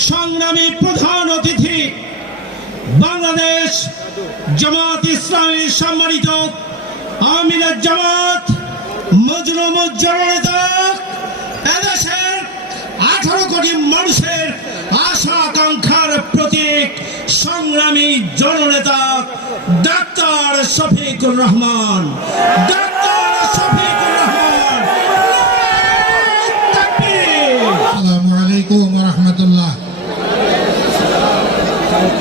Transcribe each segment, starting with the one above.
সংগ্রামী প্রধান অতিথি, বাংলাদেশ জামাত ইসলামী সম্মানিত আমিরের জামাত মজলুমুজ জননেতা এদেশের আঠারো কোটি মানুষের আশা আকাঙ্ক্ষার প্রতীক সংগ্রামী জননেতা ডাক্তার শফিকুর রহমান ডাক্তার শফিকুর রহমান তাকবীর! আসসালামু আলাইকুম রহমতুল্লাহ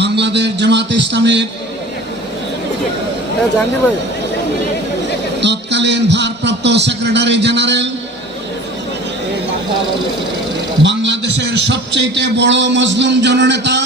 বাংলাদেশ জামাত ইসলামের তৎকালীন ভারপ্রাপ্ত সেক্রেটারি জেনারেল, বাংলাদেশের সবচেয়ে বড় মজলুম জননেতা,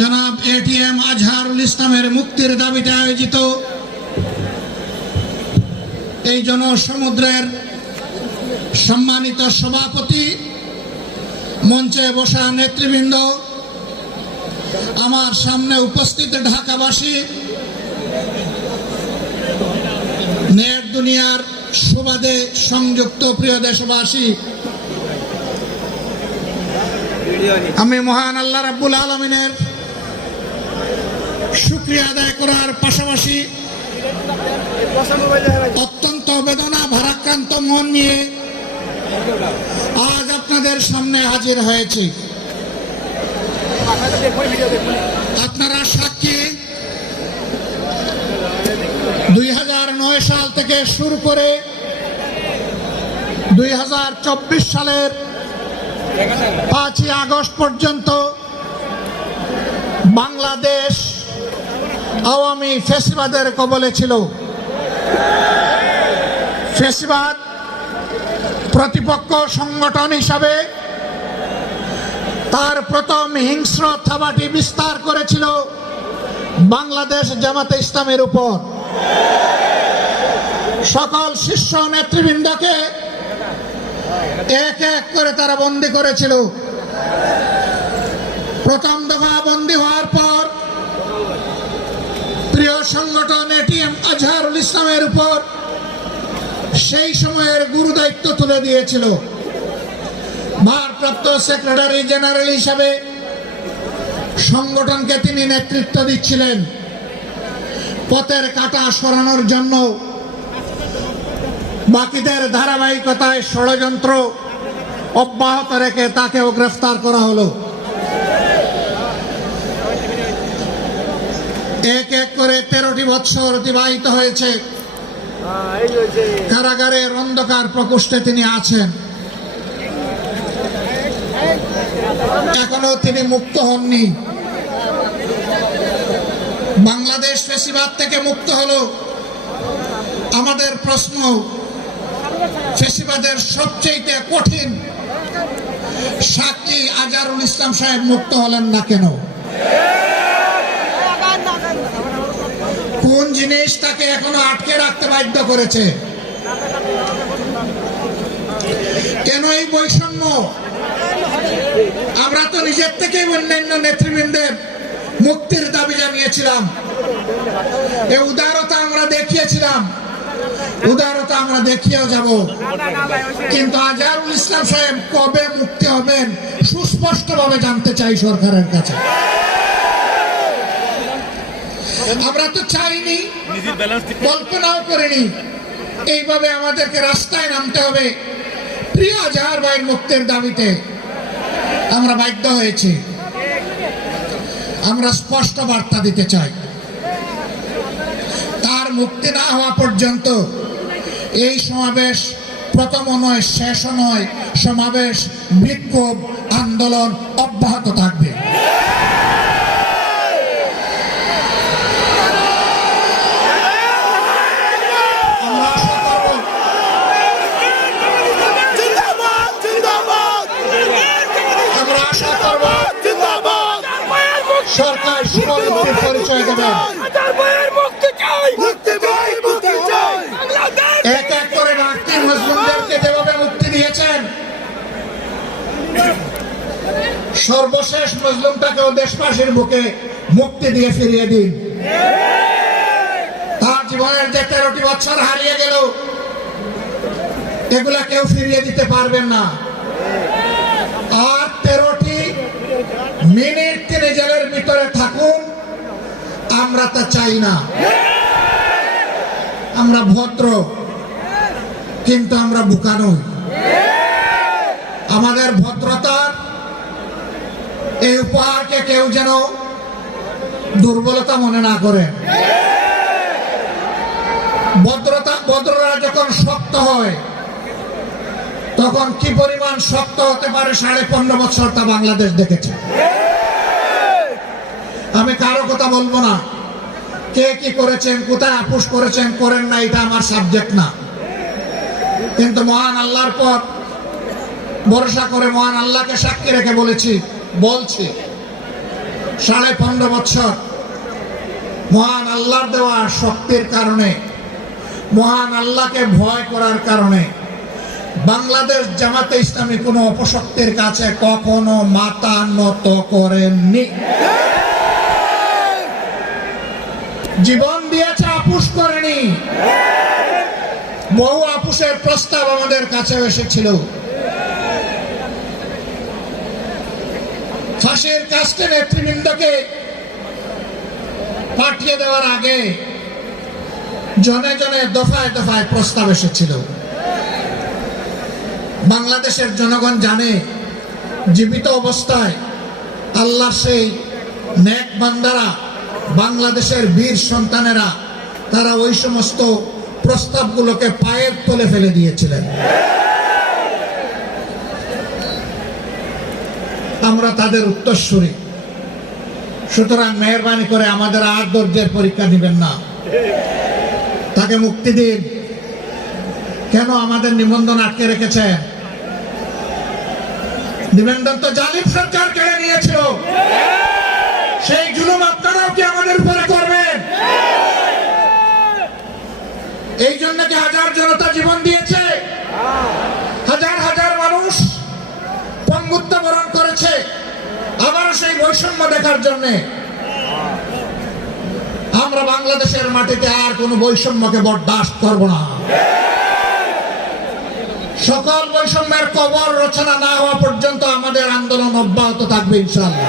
জনাব এটিএম আজহারুল ইসলামের মুক্তির দাবিতে আয়োজিত এই জনসমুদ্রের সম্মানিত সভাপতি মঞ্চে বসা নেতৃবৃন্দ, আমার সামনে উপস্থিত ঢাকাবাসী, নেট দুনিয়ার সুবাদে সংযুক্ত প্রিয় দেশবাসী, আমি মহান আল্লাহ রাব্বুল আলমিনের শুক্রিয়া আদায় করার পাশাপাশি অত্যন্ত বেদনা ভারাক্রান্ত মন নিয়ে আজ আপনাদের সামনে হাজির হয়েছি। আপনারা সাক্ষী। দুই নয় সাল থেকে শুরু করে দুই হাজার চব্বিশ সালের পাঁচই আগস্ট পর্যন্ত বাংলাদেশ আওয়ামী ফেসিবাদের কবলে ছিল। ফেসিবাদ প্রতিপক্ষ সংগঠন হিসাবে তার প্রথম হিংস্র থাবাটি বিস্তার করেছিল বাংলাদেশ জামাতে ইসলামের উপর। সকল শীর্ষ নেতৃবৃন্দকে এক এক করে তারা বন্দি করেছিল। প্রথম দফা বন্দি হওয়ার পর প্রিয় সংগঠন এটিএম আজহারুল ইসলামের উপর সেই সময়ের গুরু দায়িত্ব তুলে দিয়েছিল। ভারপ্রাপ্ত সেক্রেটারি জেনারেল হিসাবে সংগঠনকে তিনি নেতৃত্ব দিচ্ছিলেন। পথের কাটা সরানোর জন্য বাকিদের ধারাবাহিকতায় ষড়যন্ত্র অব্যাহত রেখে তাকেও গ্রেফতার করা হলো। এক এক করে তেরোটি বৎসর অতিবাহিত হয়েছে। কারাগারের অন্ধকার প্রকোষ্ঠে তিনি আছেন। এখনও তিনি মুক্ত হননি। বাংলাদেশ ফেসিবাদ থেকে মুক্ত হলো। আমাদের প্রশ্ন, ফেসিবাদের সবচেয়ে কঠিন সাক্ষী আজারুল ইসলাম সাহেব মুক্ত হলেন না কেন? কোন জিনিস তাকে এখনও আটকে রাখতে বাধ্য করেছে? কেন এই বৈষম্য? আমরা তো নিজের থেকেই অন্যান্য নেতৃবৃন্দের মুক্তির দাবি জানিয়েছিলাম। এ উদারতা আমরা দেখিয়েছিলাম। উদারতা আমরা দেখিয়েও যাব। কিন্তু আজহারুল ইসলাম সাহেব কবে মুক্তি হবেন, সুস্পষ্টভাবে জানতে চাই সরকারের কাছে। আমরা তো চাইনি কল্পনাও করিনি। এইভাবে আমাদেরকে রাস্তায় নামতে হবে। প্রিয় আজহার ভাইয়ের মুক্তির দাবিতে আমরা বাধ্য হয়েছি। আমরা স্পষ্ট বার্তা দিতে চাই। তার মুক্তি না হওয়া পর্যন্ত এই সমাবেশ প্রথম নয় শেষ নয় সমাবেশ বিক্ষোভ আন্দোলন অব্যাহত থাকবে। হাজার বইয়ের মুক্তি চাই মুক্তি মুক্তি চাই। এক এক করে যেভাবে মুক্তি দিয়েছেন সর্বশেষ মজলুমটাকেও দেশবাসীর বুকে মুক্তি দিয়ে ফিরিয়ে দিন। তার জীবনের যে তেরোটি বছর হারিয়ে গেল এগুলা কেউ ফিরিয়ে দিতে পারবেন না। আর তেরোটি মিনিট তিনি জেলের ভিতরে থাকুন আমরা তা চাই না। আমরা ভদ্র, কিন্তু আমরা বোকা নই আমাদের ভদ্রতার এই উপহারকে কেউ যেন দুর্বলতা মনে না করে। ভদ্রতা, ভদ্ররা যখন শক্ত হয়, তখন কি পরিমাণ শক্ত হতে পারে সাড়ে পনেরো বছর তা বাংলাদেশ দেখেছে। আমি কারও কথা বলব না। কে কি করেছেন, কোথায় আপুস করেছেন, করেন না, এটা আমার সাবজেক্ট না। কিন্তু মহান আল্লাহর পর ভরসা করে মহান আল্লাহকে সাক্ষী রেখে বলেছি, বলছি, সাড়ে পনেরো বছর মহান আল্লাহর দেওয়া শক্তির কারণে, মহান আল্লাহকে ভয় করার কারণে, বাংলাদেশ জামাতে ইসলামী কোনো অপশক্তির কাছে কখনো মাতা নত করেননি। জীবন দিয়েছে, আপুস করেনি। বহু আপুসের প্রস্তাব আমাদের কাছে এসেছিল। ফাঁসির কাজকে নেতৃবৃন্দকে পাঠিয়ে দেওয়ার আগে জনে জনে দফায় দফায় প্রস্তাব এসেছিল। বাংলাদেশের জনগণ জানে, জীবিত অবস্থায় আল্লাহ সেই নেক বান্দারা বাংলাদেশের বীর সন্তানেরা, তারা ওই সমস্ত প্রস্তাবগুলোকে পায়ের তলে ফেলে দিয়েছিলেন। আমরা তাদের উত্তরসূরি। সুতরাং মেহরবানি করে আমাদের আর ধৈর্যের পরীক্ষা দিবেন না। তাকে মুক্তি দিন। কেন আমাদের নিবন্ধন আটকে রেখেছেন? নিবন্ধন তো জালিম সরকার কেড়ে নিয়েছিল। সেই জুলুম আপনারাও কি আমাদের উপরে করবেন? এই জন্য কি হাজার জনতা জীবন দিয়েছে? হাজার হাজার মানুষ পঙ্গুত্ব বরণ করেছে আবার সেই বৈষম্য দেখার জন্য। আমরা বাংলাদেশের মাটিতে আর কোনো বৈষম্যকে বরদাস্ত করব না। সকল বৈষম্যের কবর রচনা না হওয়া পর্যন্ত আমাদের আন্দোলন অব্যাহত থাকবে ইনশাল্লাহ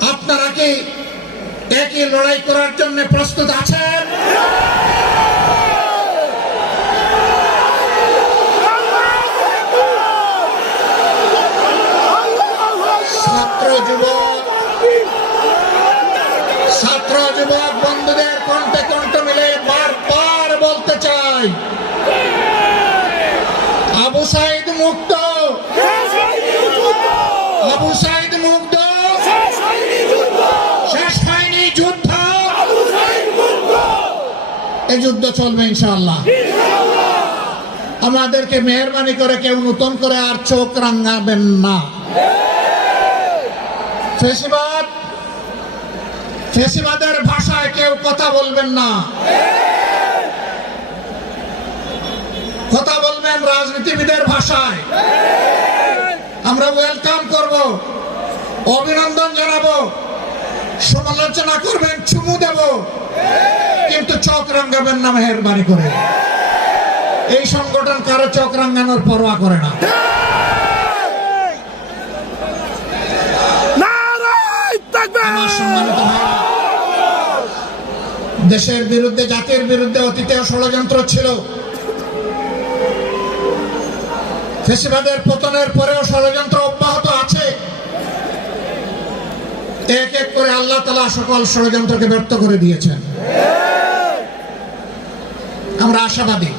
আপনারা কি একই লড়াই করার জন্য প্রস্তুত আছেন? ছাত্র যুবক ছাত্র যুবক বন্ধুদের কণ্ঠে কণ্ঠ মিলে বারবার বলতে চাই। আবু সাইদ মুক্ত। আবু সাইদ মুক্ত শেষ হয়নি যুদ্ধ এই যুদ্ধ চলবে ইনশাআল্লাহ। আমাদেরকে মেহরবানি করে কেউ নতুন করে আর চোখ রাঙাবেন না। ফেসিবাদ, ফেসিবাদের ভাষায় কেউ কথা বলবেন না। কথা বলবেন রাজনীতিবিদের ভাষায়। আমরা ওয়েলকাম করব, অভিনন্দন জানাব, সমালোচনা করবেন, চুমু দেব। কিন্তু চোখ রাঙ্গাবেন না মেহরবানি করে। এই সংগঠন কারও চোখ রাঙ্গানোর পরোয়া করে না। দেশের বিরুদ্ধে জাতির বিরুদ্ধে অতীতে ষড়যন্ত্র ছিল। ফেসিবাদের পতনের পরেও ষড়যন্ত্র অব্যাহত আছে। এক এক করে আল্লাহ তালা সকল ষড়যন্ত্রকে ব্যর্থ করে দিয়েছেন। আমরা আশাবাদী